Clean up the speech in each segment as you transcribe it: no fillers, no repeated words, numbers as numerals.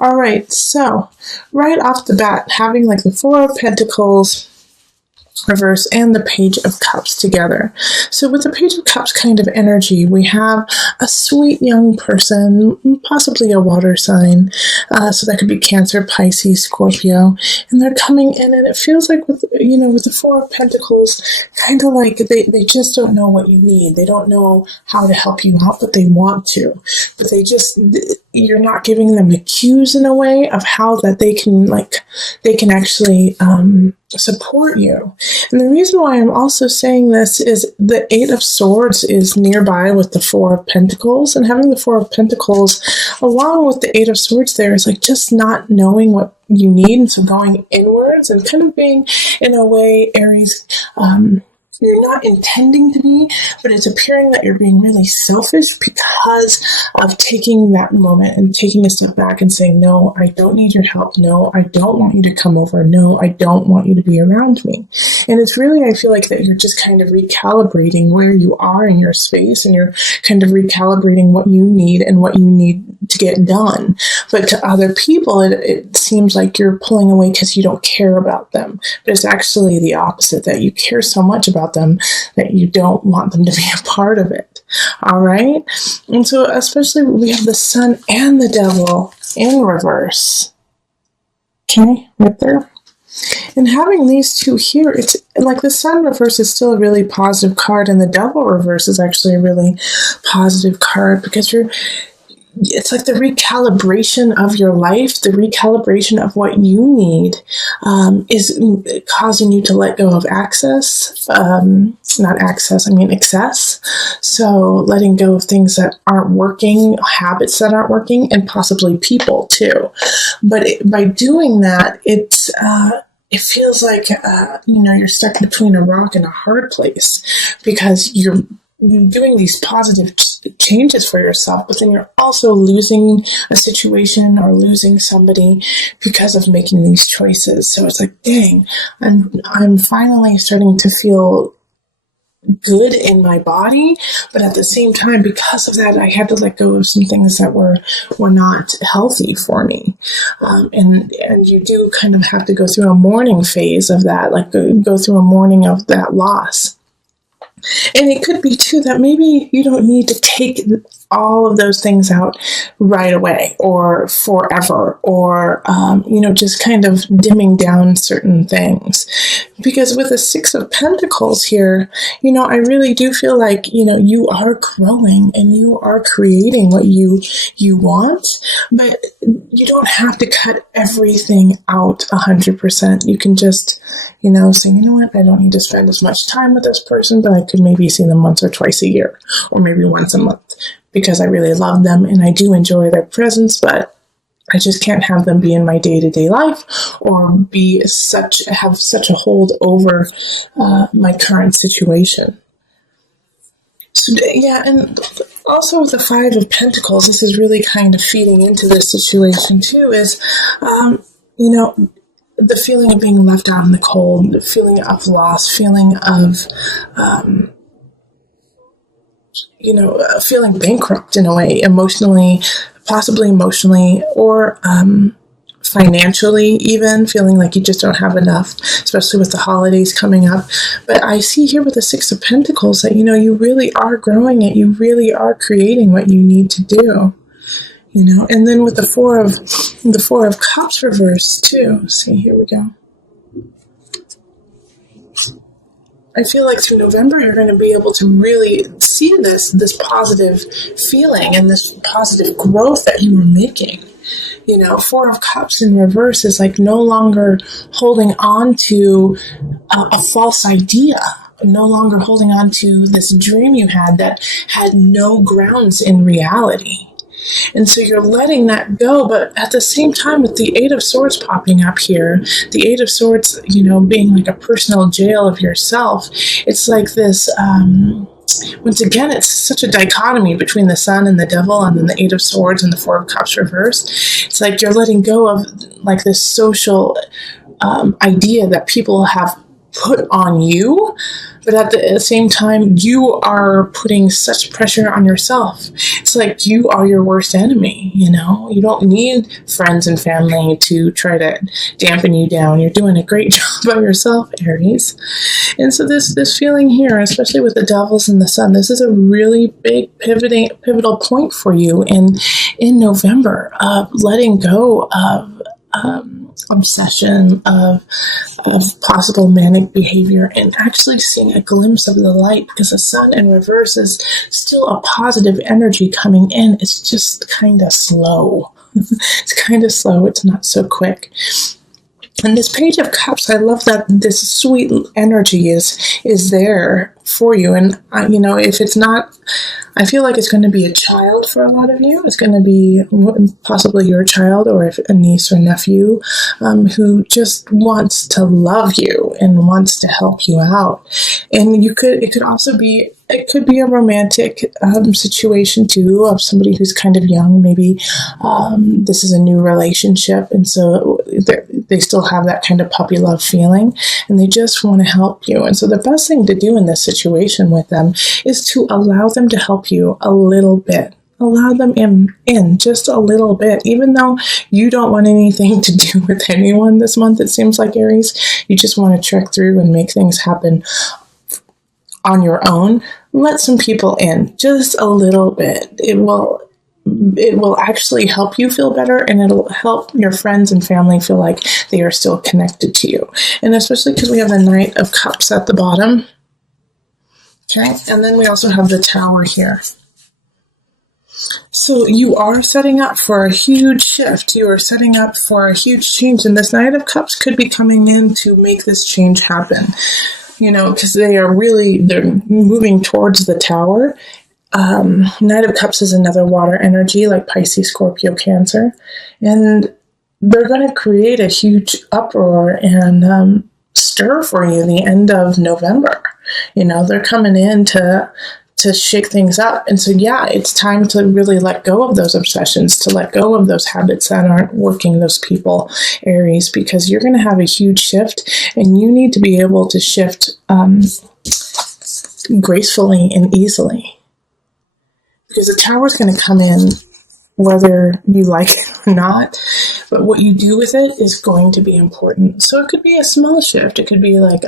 All right, so right off the bat, having like the Four of Pentacles reverse and the Page of Cups together. So with the Page of Cups kind of energy, we have a sweet young person, possibly a water sign. So that could be Cancer, Pisces, Scorpio, and they're coming in, and it feels like with the Four of Pentacles, kind of like they just don't know what you need. They don't know how to help you out, but they want to. But you're not giving them the cues in a way of how that they can actually support you. And the reason why I'm also saying this is the Eight of Swords is nearby with the Four of Pentacles, and having the Four of Pentacles along with the Eight of Swords there is like just not knowing what you need, and so going inwards and kind of being, in a way, Aries, you're not intending to be, but it's appearing that you're being really selfish because of taking that moment and taking a step back and saying, no, I don't need your help. No, I don't want you to come over. No, I don't want you to be around me. And it's really, I feel like that you're just kind of recalibrating where you are in your space, and you're kind of recalibrating what you need and what you need to get done. But to other people, it seems like you're pulling away because you don't care about them. But it's actually the opposite, that you care so much about them that you don't want them to be a part of it. All right? And so especially we have the Sun and the Devil in reverse. Okay, right there. And having these two here, it's like the Sun reverse is still a really positive card, and the Devil reverse is actually a really positive card because it's like the recalibration of your life, the recalibration of what you need is causing you to let go of excess. So letting go of things that aren't working, habits that aren't working, and possibly people too. But by doing that, it feels like, you're stuck between a rock and a hard place because you're doing these positive changes for yourself, but then you're also losing a situation or losing somebody because of making these choices. So it's like, dang, I'm finally starting to feel good in my body, but at the same time, because of that, I had to let go of some things that were not healthy for me. And you do kind of have to go through a mourning phase of that, like go through a mourning of that loss. And it could be, too, that maybe you don't need to take all of those things out right away or forever or, just kind of dimming down certain things. Because with the Six of Pentacles here, I really do feel like, you are growing and you are creating what you want, but you don't have to cut everything out 100%. You can just, say, what, I don't need to spend as much time with this person, but I could maybe see them once or twice a year, or maybe once a month, because I really love them and I do enjoy their presence, but I just can't have them be in my day-to-day life or have such a hold over my current situation. So, yeah, and also with the Five of Pentacles, this is really kind of feeding into this situation too, is, the feeling of being left out in the cold, the feeling of loss, feeling of, feeling bankrupt in a way, possibly emotionally, or financially even, feeling like you just don't have enough, especially with the holidays coming up. But I see here with the Six of Pentacles that, you really are growing it. You really are creating what you need to do. And then with the Four of Cups reverse too. See, here we go. I feel like through November, you're going to be able to really see this positive feeling and this positive growth that you were making. Four of Cups in reverse is like no longer holding on to a false idea, no longer holding on to this dream you had that had no grounds in reality. And so you're letting that go, but at the same time, with the Eight of Swords popping up here, the Eight of Swords, being like a personal jail of yourself, it's like this, once again, it's such a dichotomy between the Sun and the Devil, and then the Eight of Swords and the Four of Cups reversed. It's like you're letting go of like this social idea that people have put on you, but at the same time, you are putting such pressure on yourself. It's like you are your worst enemy, you know? You don't need friends and family to try to dampen you down. You're doing a great job by yourself, Aries. And so this feeling here, especially with the devils and the sun, this is a really big pivotal point for you in November of letting go of obsession, of possible manic behavior, and actually seeing a glimpse of the light, because the sun in reverse is still a positive energy coming in. It's just kind of slow. It's kind of slow. It's not so quick. And this Page of Cups, I love that this sweet energy is there for you. And, you know, if it's not, I feel like it's going to be a child for a lot of you. It's going to be possibly your child, or if a niece or nephew who just wants to love you and wants to help you out. And it could also be, it could be a romantic situation too, of somebody who's kind of young. Maybe this is a new relationship, and so they still have that kind of puppy love feeling, and they just want to help you. And so the best thing to do in this situation with them is to allow them to help you a little bit. Allow them in just a little bit, even though you don't want anything to do with anyone this month. It seems like, Aries, you just want to trek through and make things happen on your own. Let some people in just a little bit. It will actually help you feel better, and it'll help your friends and family feel like they are still connected to you. And especially because we have the Knight of Cups at the bottom. Okay, and then we also have the Tower here. So you are setting up for a huge shift. You are setting up for a huge change, and this Knight of Cups could be coming in to make this change happen. You know, because they're moving towards the Tower. Knight of Cups is another water energy, like Pisces, Scorpio, Cancer. And they're going to create a huge uproar and stir for you the end of November. You know, they're coming in to shake things up. And so, yeah, it's time to really let go of those obsessions, to let go of those habits that aren't working, those people, Aries, because you're going to have a huge shift, and you need to be able to shift gracefully and easily. Because the Tower is going to come in whether you like it or not, but what you do with it is going to be important. So it could be a small shift. It could be like,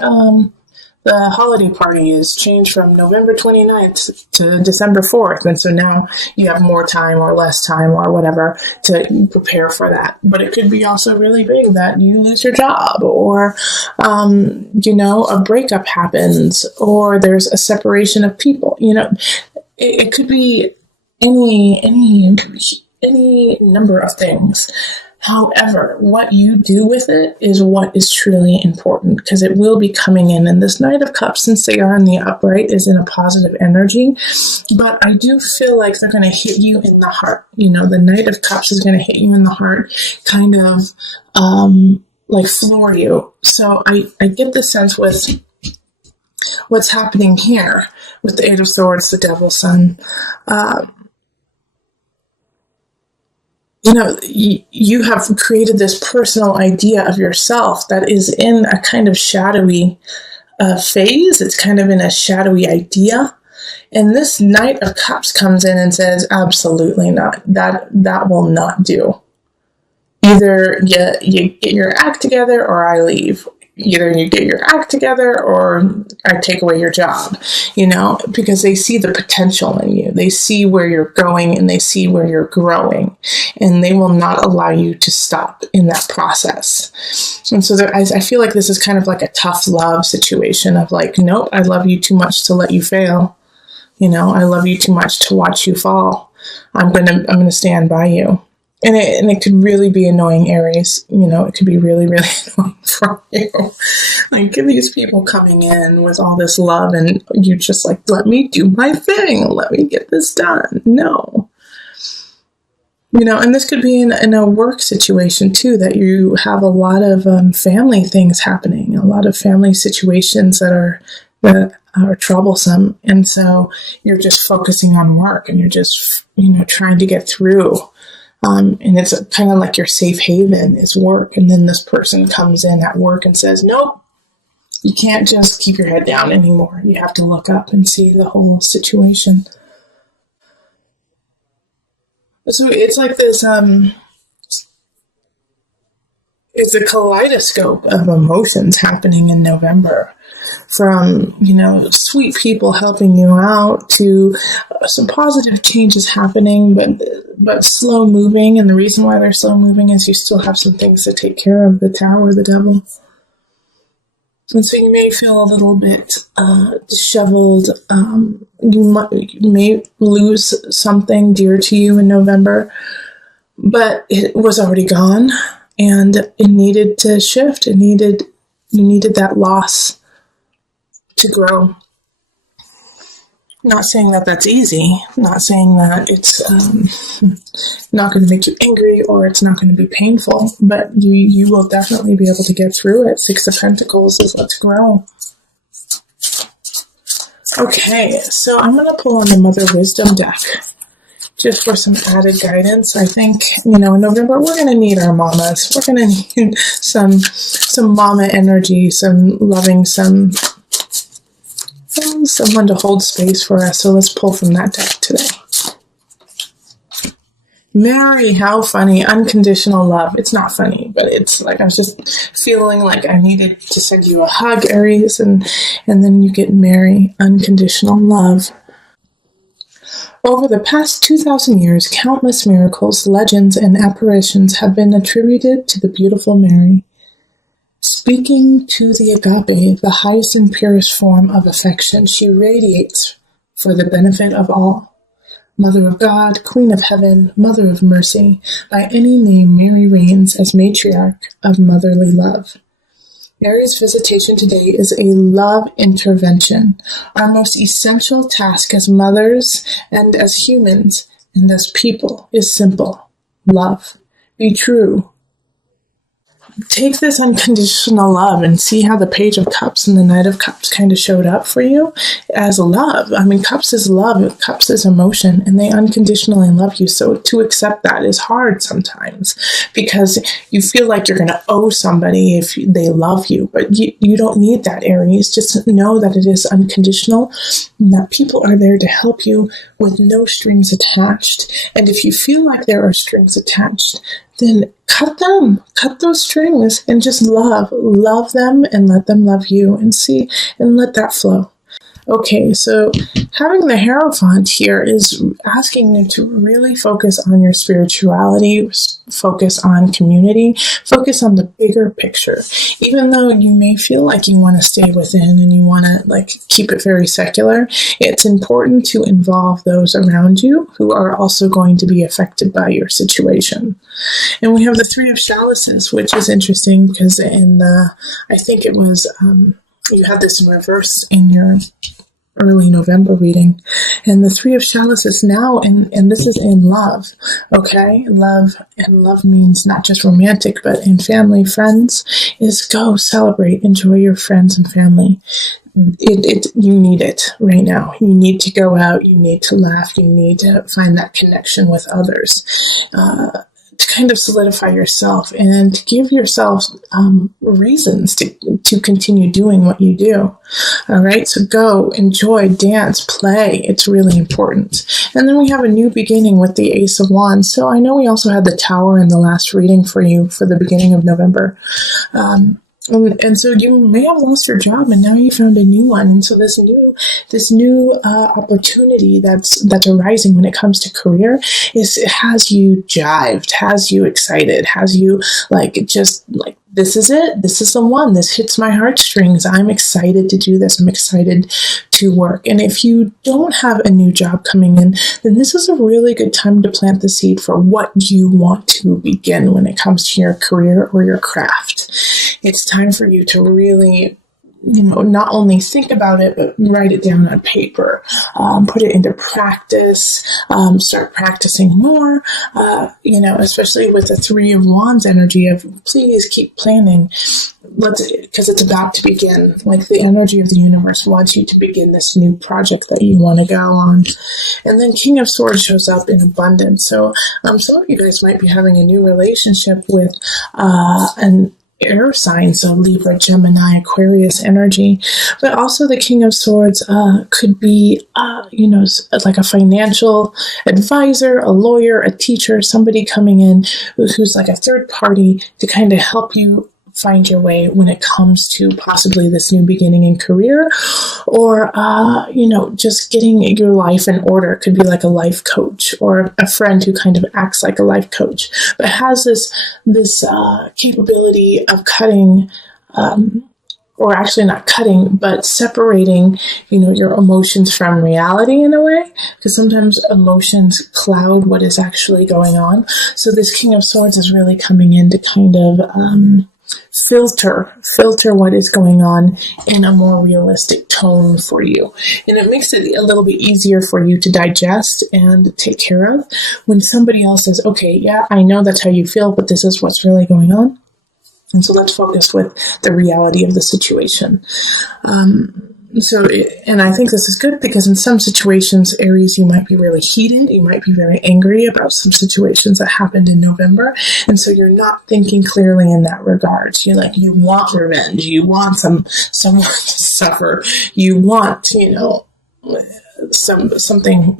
the holiday party is changed from November 29th to December 4th. And so now you have more time or less time or whatever to prepare for that. But it could be also really big that you lose your job, or, you know, a breakup happens, or there's a separation of people. You know, it could be any number of things. However, what you do with it is what is truly important, because it will be coming in. And this Knight of Cups, since they are in the upright, is in a positive energy. But I do feel like they're going to hit you in the heart. You know, the Knight of Cups is going to hit you in the heart, kind of like floor you. So I get the sense with what's happening here with the Eight of Swords, the Devil, Sun. You know, you have created this personal idea of yourself that is in a kind of shadowy phase. It's kind of in a shadowy idea. And this Knight of Cups comes in and says, absolutely not. That will not do. Either you get your act together or I leave. Either you get your act together or I take away your job, you know, because they see the potential in you. They see where you're going and they see where you're growing, and they will not allow you to stop in that process. And so I feel like this is kind of like a tough love situation of like, nope, I love you too much to let you fail. You know, I love you too much to watch you fall. I'm going to stand by you. And it could really be annoying, Aries. You know, it could be really, really annoying for you. Like, these people coming in with all this love, and you just like, let me do my thing. Let me get this done. No. You know, and this could be in a work situation, too, that you have a lot of family things happening, a lot of family situations that are troublesome. And so you're just focusing on work, and you're just, you know, trying to get through. And it's kind of like your safe haven is work. And then this person comes in at work and says, nope, You can't just keep your head down anymore. You have to look up and see the whole situation. So it's like this, it's a kaleidoscope of emotions happening in November. From, sweet people helping you out to some positive changes happening, but slow moving. And the reason why they're slow moving is you still have some things to take care of, the Tower, the Devil. And so you may feel a little bit disheveled. You may lose something dear to you in November, but it was already gone, and it needed to shift. You needed that loss to grow. Not saying that that's easy. Not saying that it's not going to make you angry or it's not going to be painful, but you will definitely be able to get through it. Six of Pentacles is let's grow. Okay, so I'm going to pull on the Mother Wisdom deck just for some added guidance. I think, in November, we're going to need our mamas. We're going to need some mama energy, some loving, someone to hold space for us. So let's pull from that deck today. Mary, how funny. Unconditional love. It's not funny, but it's like I was just feeling like I needed to send you a hug, Aries, and then you get Mary, unconditional love. Over the past 2,000 years, countless miracles, legends, and apparitions have been attributed to the beautiful Mary. Speaking to the agape, the highest and purest form of affection, she radiates for the benefit of all. Mother of God, Queen of Heaven, Mother of Mercy, by any name Mary reigns as matriarch of motherly love. Mary's visitation today is a love intervention. Our most essential task as mothers and as humans and as people is simple. Love. Be true. Take this unconditional love and see how the Page of Cups and the Knight of Cups kind of showed up for you as love. I mean, Cups is love, Cups is emotion, and they unconditionally love you. So to accept that is hard sometimes because you feel like you're going to owe somebody if they love you, but you don't need that, Aries. Just know that it is unconditional and that people are there to help you with no strings attached. And if you feel like there are strings attached, then cut those strings and just love them and let them love you and let that flow. Okay, so having the Hierophant here is asking you to really focus on your spirituality, focus on community, focus on the bigger picture. Even though you may feel like you want to stay within and you want to keep it very secular, it's important to involve those around you who are also going to be affected by your situation. And we have the Three of Chalices, which is interesting because I think it was, you had this in reverse in your early November reading. And the Three of Chalices now, and this is in love, okay? Love means not just romantic, but in family, friends, is go celebrate, enjoy your friends and family. You need it right now. You need to go out, you need to laugh, you need to find that connection with others. To kind of solidify yourself and to give yourself reasons to continue doing what you do. All right, so go, enjoy, dance, play. It's really important. And then we have a new beginning with the Ace of Wands. So I know we also had the Tower in the last reading for you for the beginning of November. And so you may have lost your job and now you found a new one. And so this new opportunity that's arising when it comes to career it has you jived, has you excited, has you this is it. This is the one. This hits my heartstrings. I'm excited to do this. I'm excited to work. And if you don't have a new job coming in, then this is a really good time to plant the seed for what you want to begin when it comes to your career or your craft. It's time for you to really, not only think about it, but write it down on paper, put it into practice, start practicing more, especially with the Three of Wands energy of please keep planning. Because it's about to begin. Like the energy of the universe wants you to begin this new project that you want to go on. And then King of Swords shows up in abundance. So some of you guys might be having a new relationship with air signs, so Libra, Gemini, Aquarius energy. But also the King of Swords could be, like a financial advisor, a lawyer, a teacher, somebody coming in who's like a third party to kind of help you find your way when it comes to possibly this new beginning in career, or just getting your life in order. It could be like a life coach or a friend who kind of acts like a life coach, but has this capability of cutting, or actually not cutting, but separating, your emotions from reality in a way, because sometimes emotions cloud what is actually going on. So this King of Swords is really coming in to kind of filter what is going on in a more realistic tone for you. And it makes it a little bit easier for you to digest and take care of when somebody else says, okay, yeah, I know that's how you feel, but this is what's really going on. And so let's focus with the reality of the situation. And I think this is good because in some situations, Aries, you might be really heated. You might be very angry about some situations that happened in November. And so you're not thinking clearly in that regard. You want revenge. You want someone to suffer. You want, something,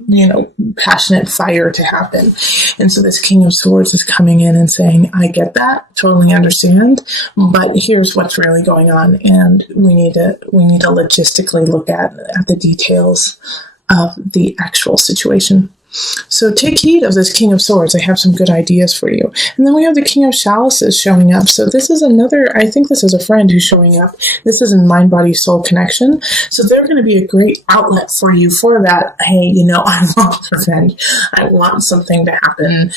passionate fire to happen. And so this King of Swords is coming in and saying, I get that, totally understand, but here's what's really going on. And we need to logistically look at the details of the actual situation. So take heed of this King of Swords. I have some good ideas for you. And then we have the King of Chalices showing up. So this is I think this is a friend who's showing up. This is in mind, body, soul connection. So they're going to be a great outlet for you for that. Hey, I want revenge. I want something to happen.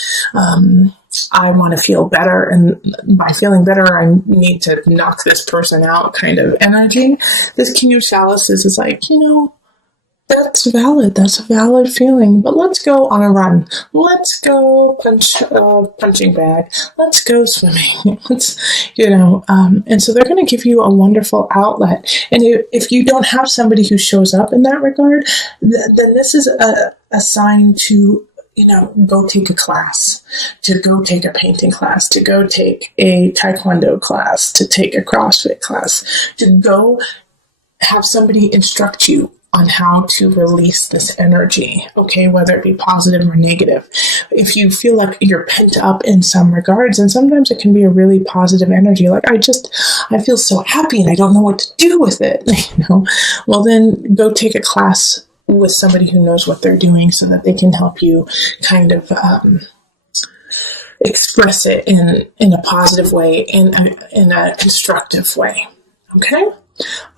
I want to feel better. And by feeling better, I need to knock this person out kind of energy. This King of Chalices is like, that's valid. That's a valid feeling. But let's go on a run. Let's go punching bag. Let's go swimming. And so they're going to give you a wonderful outlet. And if you don't have somebody who shows up in that regard, then this is a sign to, go take a class, to go take a painting class, to go take a Taekwondo class, to take a CrossFit class, to go have somebody instruct you on how to release this energy, okay, whether it be positive or negative. If you feel like you're pent up in some regards, and sometimes it can be a really positive energy, like I feel so happy and I don't know what to do with it, well then go take a class with somebody who knows what they're doing so that they can help you kind of express it in a positive way, in a constructive way, okay?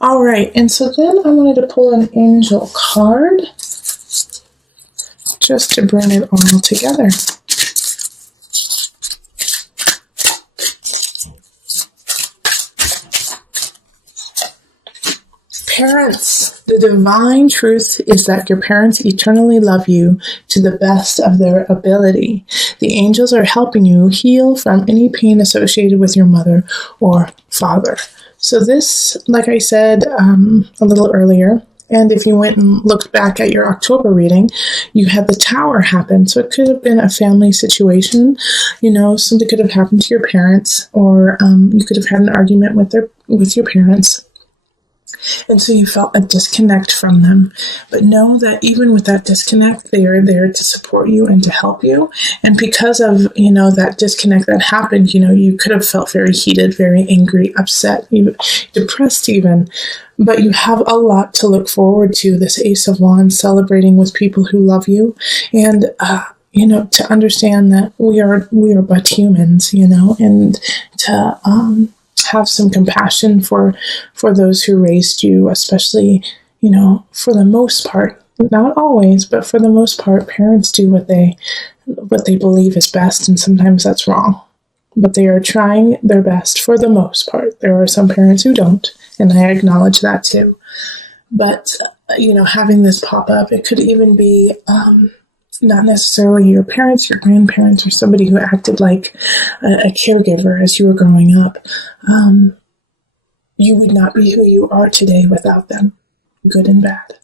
All right, and so then I wanted to pull an angel card just to bring it all together. Parents, the divine truth is that your parents eternally love you to the best of their ability. The angels are helping you heal from any pain associated with your mother or father. So this, like I said a little earlier, and if you went and looked back at your October reading, you had the Tower happen. So it could have been a family situation, something could have happened to your parents, or you could have had an argument with your parents. And so you felt a disconnect from them. But know that even with that disconnect, they are there to support you and to help you. And because of, that disconnect that happened, you could have felt very heated, very angry, upset, even depressed even. But you have a lot to look forward to. This Ace of Wands, celebrating with people who love you. And, to understand that we are but humans, and to, have some compassion for those who raised you, especially, for the most part, not always, but for the most part, parents do what they believe is best, and sometimes that's wrong. But they are trying their best for the most part. There are some parents who don't, and I acknowledge that too. But, having this pop up, it could even be not necessarily your parents, your grandparents, or somebody who acted like a caregiver as you were growing up. You would not be who you are today without them, good and bad.